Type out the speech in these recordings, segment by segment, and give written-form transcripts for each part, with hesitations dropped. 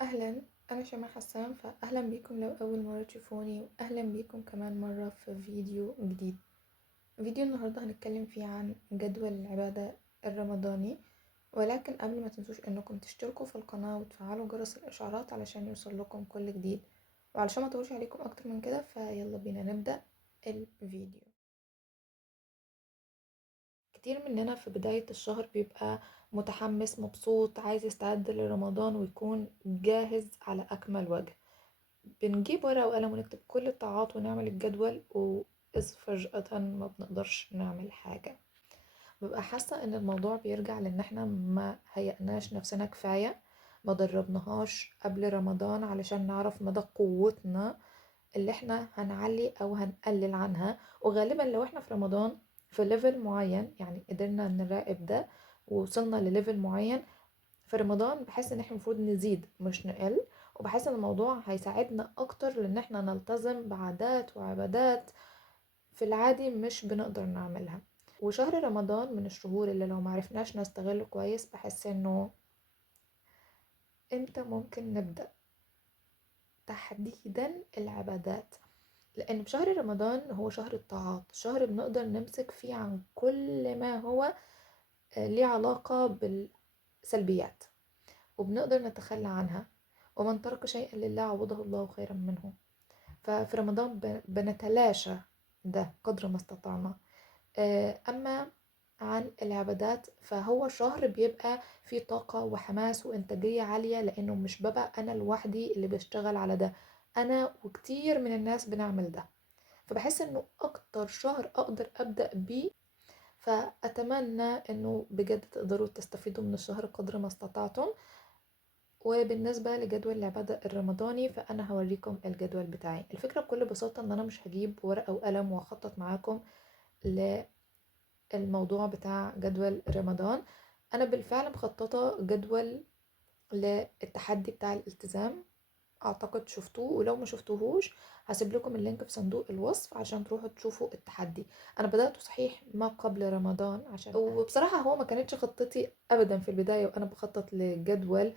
أهلا، أنا شيماء حسان، فأهلا بيكم لو أول مرة تشوفوني، وأهلا بيكم كمان مرة في فيديو جديد. فيديو النهاردة هنتكلم فيه عن جدول العبادة الرمضاني. ولكن قبل ما تنسوش انكم تشتركوا في القناة وتفعلوا جرس الإشعارات علشان يوصل لكم كل جديد. وعلشان ما اطولش عليكم أكتر من كده فيلا بينا نبدأ الفيديو. كتير مننا في بداية الشهر بيبقى متحمس مبسوط عايز يستعد لرمضان ويكون جاهز على أكمل وجه. بنجيب ورقة وقلم ونكتب كل الطاعات ونعمل الجدول، وإذ فجأة ما بنقدرش نعمل حاجة. ببقى حاسة ان الموضوع بيرجع لان احنا ما هيئناش نفسنا كفاية، ما دربناهاش قبل رمضان علشان نعرف مدى قوتنا اللي احنا هنعلي او هنقلل عنها. وغالبا لو احنا في رمضان في ليفل معين، يعني قدرنا نراقب ده ووصلنا لليفل معين، في رمضان بحس ان احنا المفروض نزيد مش نقل. وبحس ان الموضوع هيساعدنا اكتر لان احنا نلتزم بعادات وعبادات في العادي مش بنقدر نعملها. وشهر رمضان من الشهور اللي لو معرفناش نستغله كويس بحس انه امتى ممكن نبدأ تحديدا العبادات. لان بشهر رمضان هو شهر الطاعات، شهر بنقدر نمسك فيه عن كل ما هو ليه علاقة بالسلبيات، وبنقدر نتخلى عنها. ومن ترك شيئا لله عوضه الله خيرا منه. ففي رمضان بنتلاشى ده قدر ما استطعنا. أما عن العبادات فهو شهر بيبقى فيه طاقة وحماس وإنتاجية عالية، لأنه مش ببقى أنا لوحدي اللي بشتغل على ده، أنا وكتير من الناس بنعمل ده. فبحس إنه أكتر شهر أقدر أبدأ بيه. فأتمنى إنه بجد تقدروا تستفيدوا من الشهر قدر ما استطعتم. وبالنسبة لجدول العبادة الرمضاني فأنا هوريكم الجدول بتاعي. الفكرة بكل بساطة إن أنا مش هجيب ورقة وقلم وأخطط معاكم للموضوع بتاع جدول رمضان. أنا بالفعل مخططة جدول للتحدي بتاع الالتزام، أعتقد شفتوه، ولو ما شفتوهوش هسيب لكم اللينك في صندوق الوصف عشان تروحوا تشوفوا التحدي. أنا بدأته صحيح ما قبل رمضان عشان وبصراحة هو ما كانتش خطتي أبدا في البداية وأنا بخطط لجدول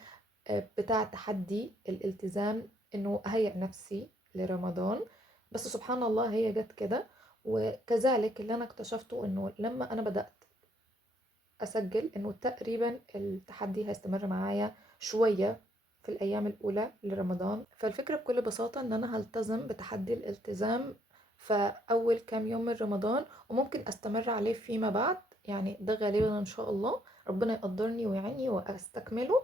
بتاع تحدي الالتزام انه اهيئ نفسي لرمضان. بس سبحان الله هي جت كده. وكذلك اللي انا اكتشفته انه لما انا بدأت اسجل انه تقريبا التحدي هيستمر معايا شوية في الايام الاولى لرمضان. فالفكرة بكل بساطة ان انا هلتزم بتحدي الالتزام في اول كام يوم من رمضان، وممكن استمر عليه فيما بعد. يعني ده غالبا ان شاء الله ربنا يقدرني ويعني واستكمله.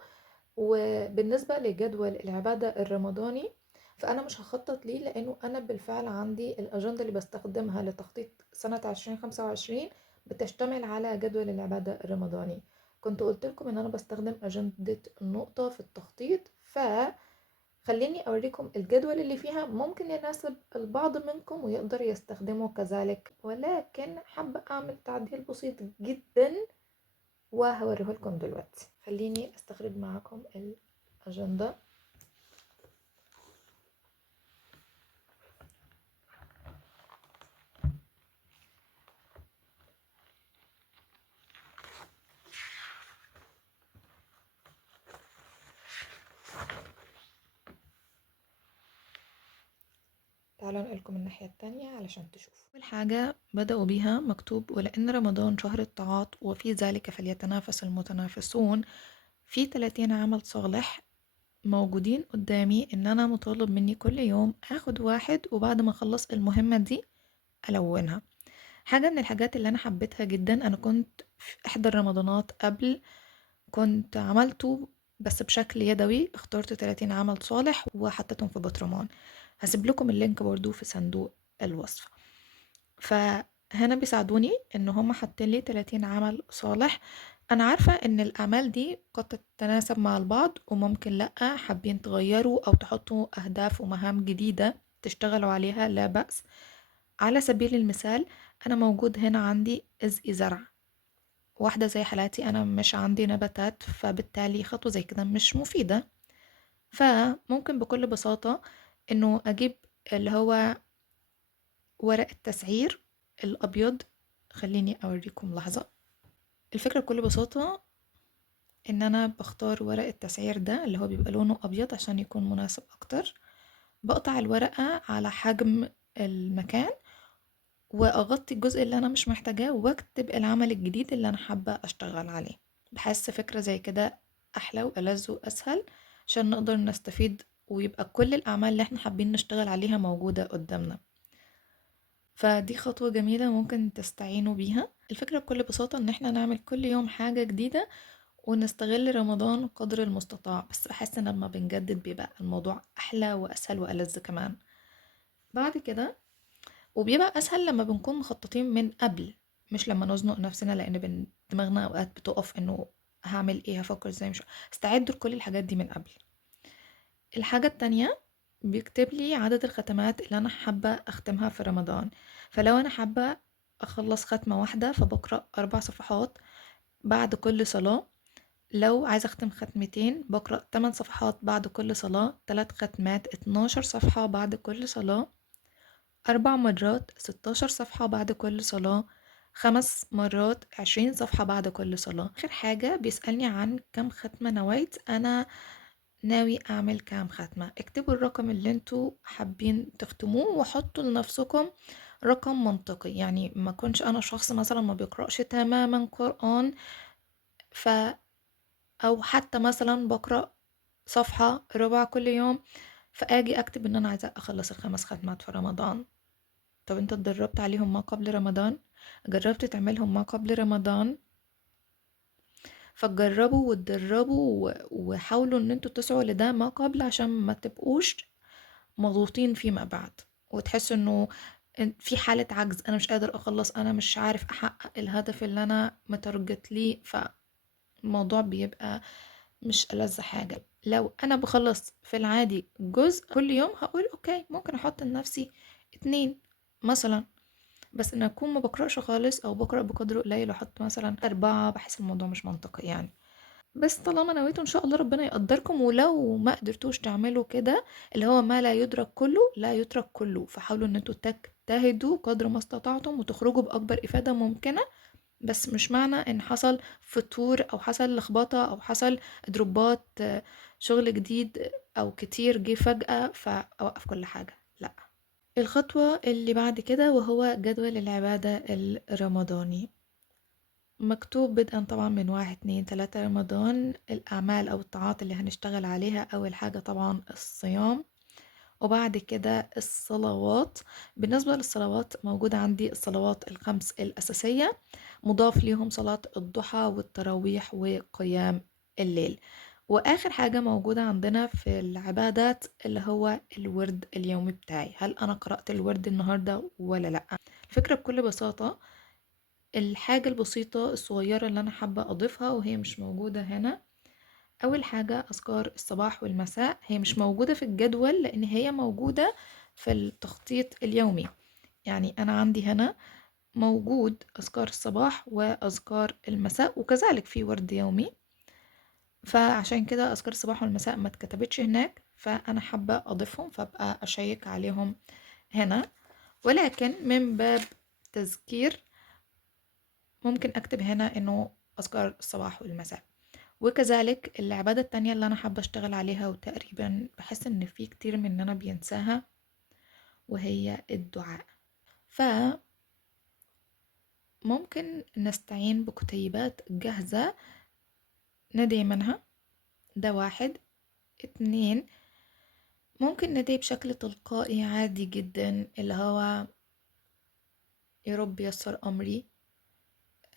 وبالنسبة لجدول العبادة الرمضاني فأنا مش هخطط ليه، لأنه أنا بالفعل عندي الأجندة اللي بستخدمها لتخطيط سنة 2025 بتشتمل على جدول العبادة الرمضاني. كنت قلت لكم إن أنا بستخدم أجندة النقطة في التخطيط، فخليني أوريكم الجدول اللي فيها ممكن يناسب البعض منكم ويقدر يستخدمه كذلك. ولكن حابة أعمل تعديل بسيط جدا وهوريه لكم دلوقتي. خليني استخرج معاكم الأجندة. تعالوا نقلكم الناحية التانية علشان تشوفوا. أول حاجة بدأوا بيها مكتوب: ولأن رمضان شهر الطاعات وفي ذلك فليتنافس المتنافسون. في 30 عمل صالح موجودين قدامي إن أنا مطالب مني كل يوم أخد واحد، وبعد ما أخلص المهمة دي ألونها. حاجة من الحاجات اللي أنا حبيتها جدا، أنا كنت في إحدى الرمضانات قبل كنت عملته بس بشكل يدوي، اخترت 30 عمل صالح وحطيتهم في برطمان. هسيب لكم اللينك برضو في صندوق الوصف. فهنا بيساعدوني ان هم حاطين لي 30 عمل صالح. انا عارفة ان الاعمال دي قد تتناسب مع البعض وممكن لا، حابين تغيروا او تحطوا اهداف ومهام جديدة تشتغلوا عليها لا بأس. على سبيل المثال انا موجود هنا عندي ازقي زرع. واحدة زي حالاتي أنا مش عندي نباتات، فبالتالي خطوة زي كده مش مفيدة. فممكن بكل بساطة إنه أجيب اللي هو ورق التسعير الأبيض. خليني أوريكم لحظة. الفكرة بكل بساطة ان انا بختار ورق التسعير ده اللي هو بيبقى لونه ابيض عشان يكون مناسب اكتر. بقطع الورقة على حجم المكان، واغطي الجزء اللي انا مش محتاجاه، واكتب العمل الجديد اللي انا حابة اشتغل عليه. بحس فكرة زي كده احلى والذ واسهل عشان نقدر نستفيد، ويبقى كل الاعمال اللي احنا حابين نشتغل عليها موجودة قدامنا. فدي خطوة جميلة ممكن تستعينوا بيها. الفكرة بكل بساطة ان احنا نعمل كل يوم حاجة جديدة ونستغل رمضان قدر المستطاع، بس بحس ان لما بنجدد بيبقى الموضوع احلى واسهل والذ كمان بعد كده. وبيبقى اسهل لما بنكون مخططين من قبل، مش لما نزنق نفسنا، لان دماغنا اوقات بتقف انه هعمل ايه، هفكر ازاي، مش استعدوا لكل الحاجات دي من قبل. الحاجة التانية، بيكتب لي عدد الختمات اللي أنا حابة أختمها في رمضان. فلو أنا حابة أخلص ختمة واحدة فبقرأ 4 صفحات بعد كل صلاة. لو عايزة أختم ختمتين بقرأ 8 صفحات بعد كل صلاة، 3 ختمات 12 صفحة بعد كل صلاة، 4 مرات 16 صفحة بعد كل صلاة، 5 مرات 20 صفحة بعد كل صلاة. آخر حاجة بيسألني عن كم ختمة نويت. أنا ناوي اعمل كام ختمة. اكتبوا الرقم اللي انتوا حابين تختموه، وحطوا لنفسكم رقم منطقي. يعني ما كنش انا شخص مثلا ما بيقرأش تماما قرآن، ف او حتى مثلا بقرأ صفحة ربع كل يوم، فاجي اكتب ان انا عايزة اخلص ال5 ختمات في رمضان. طب انت اتدربت عليهم ما قبل رمضان؟ جربت تعملهم ما قبل رمضان؟ فجربوا وتدربوا وحاولوا ان انتوا تسعوا لده ما قبل، عشان ما تبقوش مضغوطين فيما بعد وتحسوا انه في حالة عجز، انا مش قادر اخلص، انا مش عارف احقق الهدف اللي انا مترجت ليه. فالموضوع بيبقى مش ألذ حاجة. لو انا بخلص في العادي جزء كل يوم هقول اوكي، ممكن احط لنفسي 2 مثلا. بس ان اكون ما بقرأش خالص او بقرأ بقدر قليل واحط مثلا 4، بحس الموضوع مش منطقي يعني. بس طالما نويتوا ان شاء الله ربنا يقدركم. ولو ما قدرتوش تعملوا كده، اللي هو ما لا يدرك كله لا يترك كله، فحاولوا ان انتوا تجتهدوا قدر ما استطعتم وتخرجوا باكبر افادة ممكنة. بس مش معنى ان حصل فتور او حصل لخبطة او حصل دروبات شغل جديد او كتير جه فجأة فاوقف كل حاجة، لا. الخطوة اللي بعد كده وهو جدول العبادة الرمضاني. مكتوب بدءا طبعا من 1 2 3 رمضان الأعمال أو الطاعات اللي هنشتغل عليها. أول حاجة طبعا الصيام، وبعد كده الصلوات. بالنسبة للصلوات موجودة عندي الصلوات ال5 الأساسية، مضاف ليهم صلاة الضحى والتراويح وقيام الليل. وآخر حاجة موجودة عندنا في العبادات اللي هو الورد اليومي بتاعي. هل أنا قرأت الورد النهاردة ولا لأ؟ الفكرة بكل بساطة، الحاجة البسيطة الصغيرة اللي أنا حابة أضيفها وهي مش موجودة هنا. أول حاجة أذكار الصباح والمساء، هي مش موجودة في الجدول لأن هي موجودة في التخطيط اليومي. يعني أنا عندي هنا موجود أذكار الصباح وأذكار المساء، وكذلك في ورد يومي. فعشان كده أذكار الصباح والمساء ما اتكتبتش هناك، فأنا حابة أضيفهم فأبقى أشيك عليهم هنا. ولكن من باب تذكير ممكن أكتب هنا إنه أذكار الصباح والمساء. وكذلك العبادة التانية اللي أنا حابة أشتغل عليها وتقريبا بحس إن في كتير مننا بينساها، وهي الدعاء. فممكن نستعين بكتيبات جاهزة ندعي منها. ده 1 2. ممكن ندعي بشكل تلقائي عادي جدا، اللي هو يا رب يسر أمري،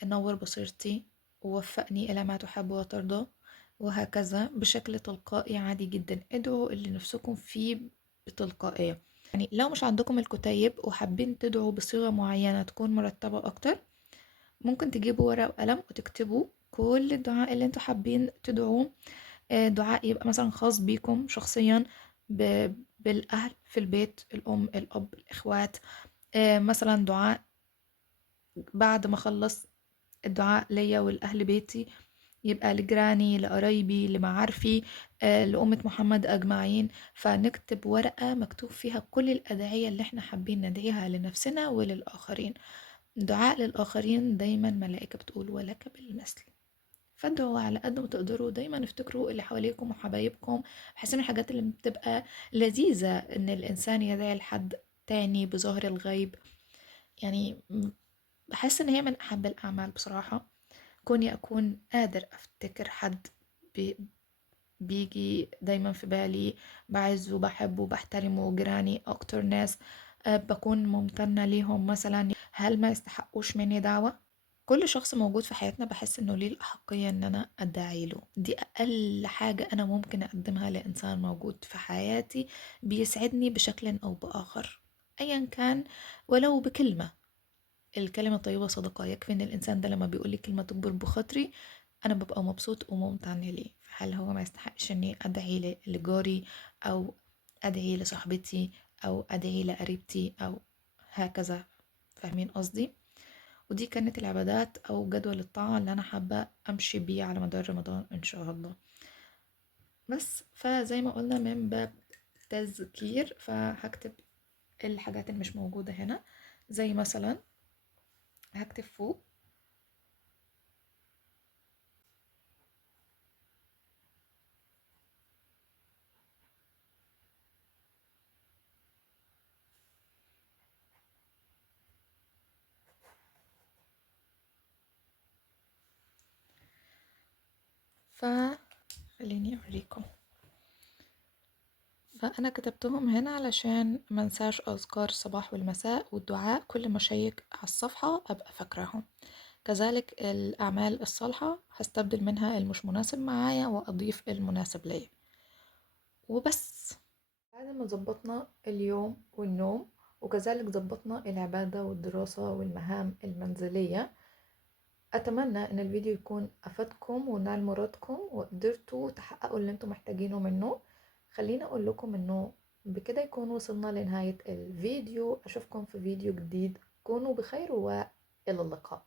نور بصيرتي، ووفقني إلى ما تحب وترضى، وهكذا بشكل تلقائي عادي جدا. ادعوا اللي نفسكم فيه بتلقائية. يعني لو مش عندكم الكتيب وحابين تدعوا بصيغة معينة تكون مرتبة أكتر، ممكن تجيبوا ورقة وقلم وتكتبوا كل الدعاء اللي انتوا حابين تدعوه. دعاء يبقى مثلا خاص بيكم شخصيا، بالأهل في البيت، الأم الأب الإخوات. مثلا دعاء بعد ما أخلص الدعاء ليا والأهل بيتي، يبقى لجيراني لقرايبي لمعارفي لأمة محمد أجمعين. فنكتب ورقة مكتوب فيها كل الأدعية اللي احنا حابين ندعيها لنفسنا وللآخرين. دعاء للآخرين دايما ملائكة بتقول ولك بالمثل. فادعوا على قد ما تقدروا، دايما افتكروا اللي حواليكم وحبايبكم. بحس من الحاجات اللي بتبقى لذيذة ان الانسان يدعي لحد تاني بظهر الغيب. يعني بحس ان هي من احب الاعمال بصراحة. كوني اكون قادر افتكر حد بي بيجي دايما في بالي، بعزه وبحبه وبحترمه، جيراني اكتر ناس بكون ممتنة ليهم مثلا، هل ما يستحقوش مني دعوة؟ كل شخص موجود في حياتنا بحس انه ليه الأحقية ان انا ادعي له. دي اقل حاجة انا ممكن اقدمها لانسان موجود في حياتي بيسعدني بشكل او باخر، ايا كان، ولو بكلمة. الكلمة الطيبة صدقة. يكفي ان الانسان ده لما بيقول لي كلمة تكبر بخاطري انا ببقى مبسوط وممتن ليه. فهل هو ما يستحقش اني ادعي لجاري، او ادعي لصاحبتي، او ادعي لقريبتي، او هكذا؟ فاهمين قصدي؟ ودي كانت العبادات او جدول الطاعة اللي انا حابة امشي بيه على مدار رمضان ان شاء الله. بس فزي ما قلنا من باب تذكير، فهكتب الحاجات اللي مش موجودة هنا. زي مثلا هكتب فوق خليني اوريكم. فانا كتبتهم هنا علشان منساش اذكار الصباح والمساء والدعاء، كل ما اشيك على الصفحة ابقى فاكراهم. كذلك الاعمال الصالحة هستبدل منها المش مناسب معايا واضيف المناسب ليا. وبس. بعد ما ظبطنا اليوم والنوم، وكذلك ظبطنا العبادة والدراسة والمهام المنزلية، أتمنى إن الفيديو يكون أفادكم ونال مرادكم وقدرتوا تحققوا اللي انتم محتاجينه منه. خليني أقول لكم إنه بكده يكون وصلنا لنهاية الفيديو. أشوفكم في فيديو جديد. كونوا بخير وإلى اللقاء.